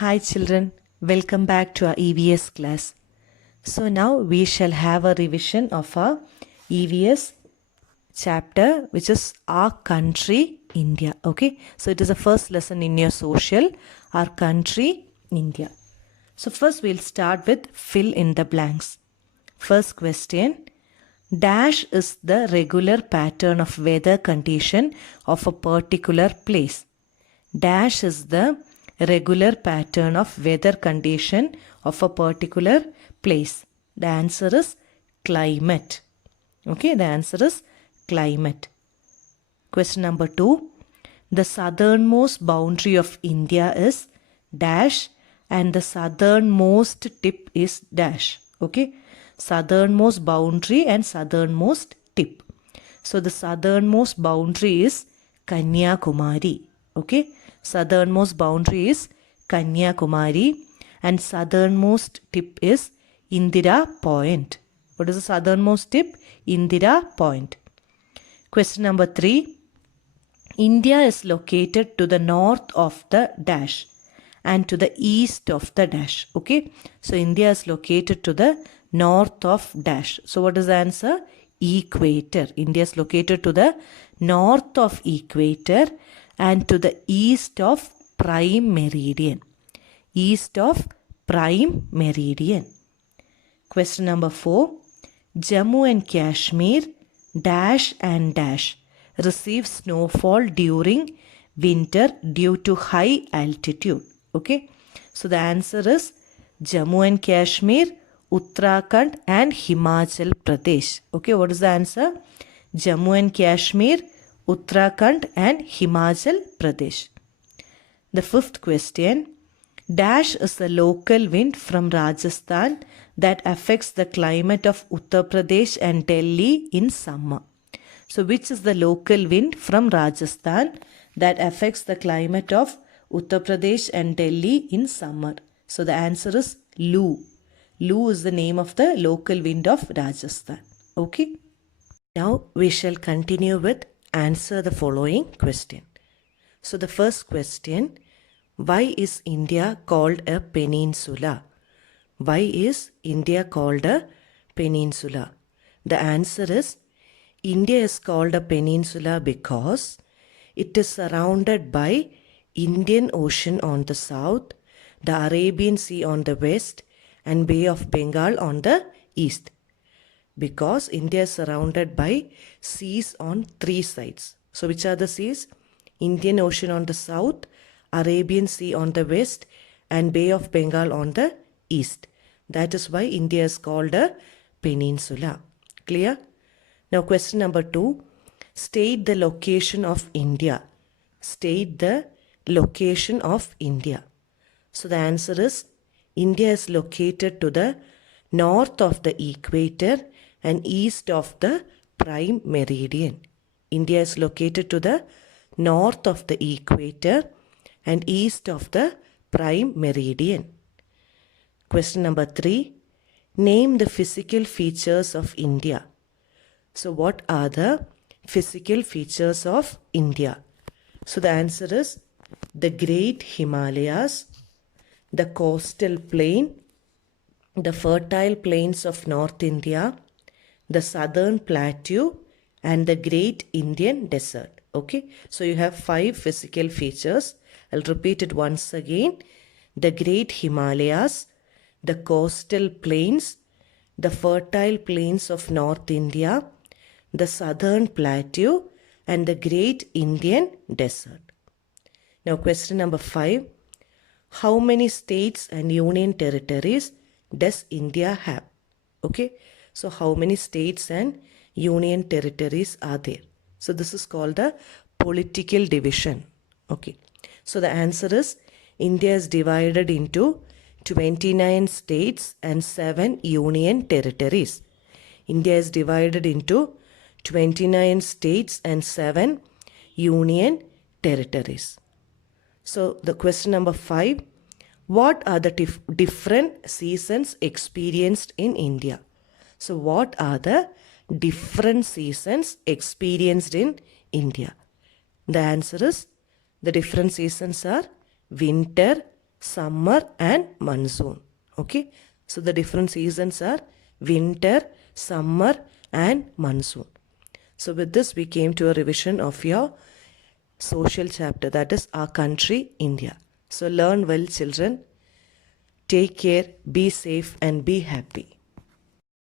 Hi children, welcome back to our EVS class. So now we shall have a revision of our EVS chapter, which is our country India. Okay, so it is the first lesson in your social, our country India. So first we'll start with fill in the blanks. First question, dash is the regular pattern of weather condition of a particular place. Dash is the regular pattern of weather condition of a particular place. The answer is climate. Okay, the answer is climate. Question number 2. The southernmost boundary of India is dash and the southernmost tip is dash. Okay, southernmost boundary and southernmost tip. So the southernmost boundary is Kanyakumari. Okay, southernmost boundary is Kanyakumari and southernmost tip is Indira Point. What is the southernmost tip? Indira Point. Question number 3. India is located to the north of the dash and to the east of the dash. Okay, so India is located to the north of dash. So what is the answer? Equator. India is located to the north of equator and to the east of prime meridian. East of prime meridian. Question number 4. Jammu and Kashmir dash and dash receive snowfall during winter due to high altitude. Okay, so the answer is Jammu and Kashmir, Uttarakhand and Himachal Pradesh. Okay, what is the answer? Jammu and Kashmir, Uttarakhand and Himachal Pradesh. The fifth question. Dash is the local wind from Rajasthan that affects the climate of Uttar Pradesh and Delhi in summer. So which is the local wind from Rajasthan that affects the climate of Uttar Pradesh and Delhi in summer? So the answer is Loo. Loo is the name of the local wind of Rajasthan. Okay. Now we shall continue with answer the following question. So the first question, why is India called a peninsula? Why is India called a peninsula? The answer is India is called a peninsula because it is surrounded by Indian Ocean on the south, the Arabian Sea on the west and Bay of Bengal on the east. Because India is surrounded by seas on three sides. So which are the seas? Indian Ocean on the south, Arabian Sea on the west and Bay of Bengal on the east. That is why India is called a peninsula. Clear? Now question number 2. State the location of India. State the location of India. So the answer is India is located to the north of the equator and east of the prime meridian. India is located to the north of the equator and east of the prime meridian. Question number 3. Name the physical features of India. So what are the physical features of India? So the answer is the Great Himalayas, the coastal plain, the fertile plains of North India, the southern plateau and the Great Indian Desert. Okay, so you have 5 physical features. I'll repeat it once again. The Great Himalayas, the coastal plains, the fertile plains of North India, the southern plateau and the Great Indian Desert. Now question number 5. How many states and union territories does India have? Okay, so how many states and union territories are there? So this is called the political division. Okay, so the answer is India is divided into 29 states and 7 union territories. India is divided into 29 states and 7 union territories. So the question number 5. What are the different seasons experienced in India? So what are the different seasons experienced in India? The answer is the different seasons are winter, summer and monsoon. Okay, so the different seasons are winter, summer and monsoon. So with this we came to a revision of your social chapter, that is our country India. So learn well children. Take care, be safe and be happy.